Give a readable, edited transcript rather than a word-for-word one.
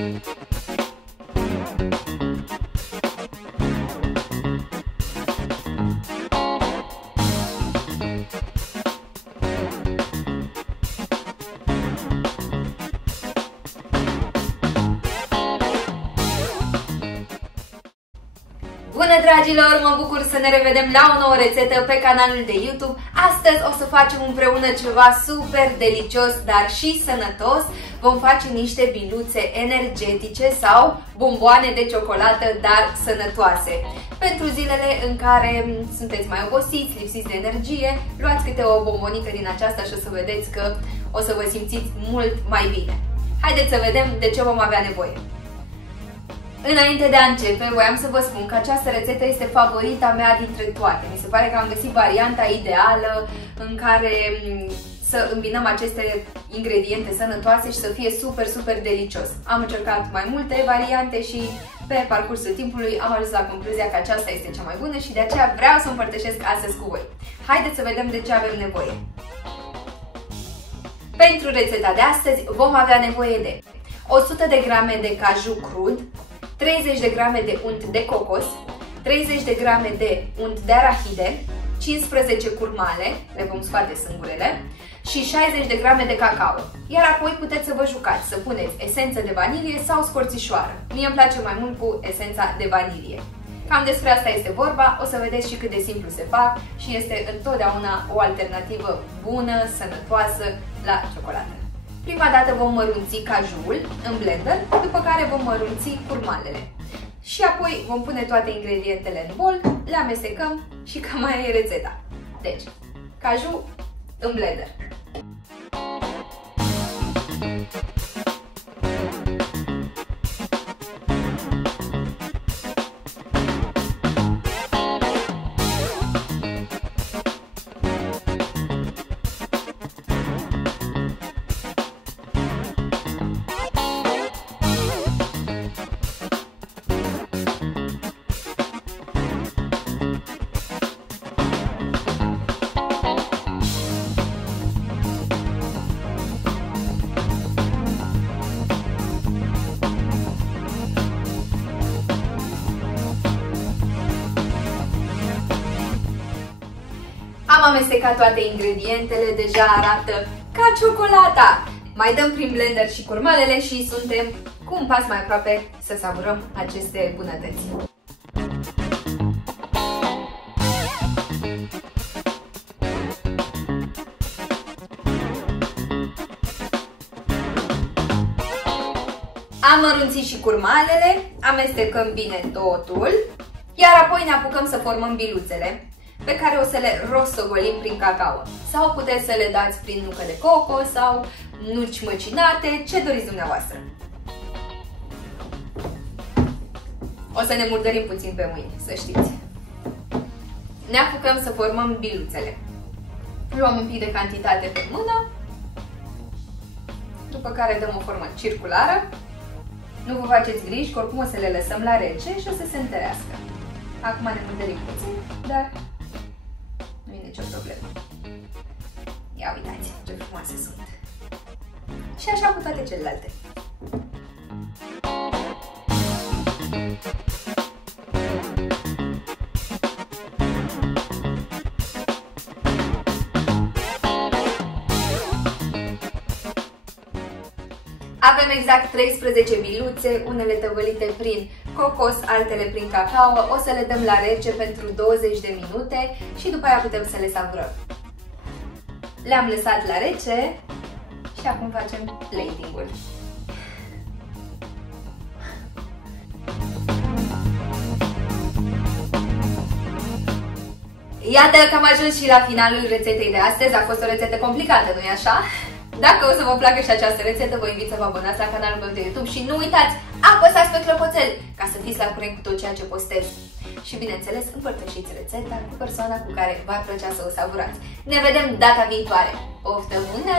Bună dragilor, mă bucur să ne revedem la o nouă rețetă pe canalul de YouTube. Astăzi o să facem împreună ceva super delicios, dar și sănătos. Vom face niște biluțe energetice sau bomboane de ciocolată, dar sănătoase. Pentru zilele în care sunteți mai obosiți, lipsiți de energie, luați câte o bombonică din aceasta și o să vedeți că o să vă simțiți mult mai bine. Haideți să vedem de ce vom avea nevoie. Înainte de a începe, voiam să vă spun că această rețetă este favorita mea dintre toate. Mi se pare că am găsit varianta ideală în care să îmbinăm aceste ingrediente sănătoase și să fie super delicios. Am încercat mai multe variante și pe parcursul timpului am ajuns la concluzia că aceasta este cea mai bună și de aceea vreau să împărtășesc astăzi cu voi. Haideți să vedem de ce avem nevoie. Pentru rețeta de astăzi vom avea nevoie de 100 de grame de caju crud, 30 de grame de unt de cocos, 30 de grame de unt de arahide, 15 curmale, le vom scoate sângurele, și 60 de grame de cacao. Iar apoi puteți să vă jucați, să puneți esență de vanilie sau scorțișoară. Mie îmi place mai mult cu esența de vanilie. Cam despre asta este vorba, o să vedeți și cât de simplu se fac și este întotdeauna o alternativă bună, sănătoasă la ciocolată. Prima dată vom mărunți cajul în blender, după care vom mărunți curmalele. Și apoi vom pune toate ingredientele în bol, le amestecăm și cam mai e rețeta. Deci, caju în blender. Am amestecat toate ingredientele, deja arată ca ciocolata. Mai dăm prin blender și curmalele și suntem cu un pas mai aproape să savurăm aceste bunătăți. Am mărunțit și curmalele, amestecăm bine totul, iar apoi ne apucăm să formăm biluțele, pe care o să le rostogolim prin cacao. Sau puteți să le dați prin nucă de coco sau nuci măcinate, ce doriți dumneavoastră. O să ne murdărim puțin pe mâini, să știți. Ne apucăm să formăm biluțele. Luăm un pic de cantitate pe mână, după care dăm o formă circulară. Nu vă faceți griji, că oricum o să le lăsăm la rece și o să se întărească. Acum ne murdărim puțin, dar nu e nicio problemă. Ia uitați ce frumoase sunt. Și așa cu toate celelalte. Avem exact 13 biluțe, unele tăvălite prin cocos, altele prin cacao. O să le dăm la rece pentru 20 de minute și după aia putem să le savurăm. Le-am lăsat la rece și acum facem plating-ul. Iată că am ajuns și la finalul rețetei de astăzi. A fost o rețetă complicată, nu-i așa? Dacă o să vă placă și această rețetă, vă invit să vă abonați la canalul meu de YouTube și nu uitați, apăsați pe clopoțel ca să fiți la curent cu tot ceea ce postez. Și bineînțeles, împărtășiți rețeta cu persoana cu care v-ar plăcea să o savurați. Ne vedem data viitoare! Poftă bună!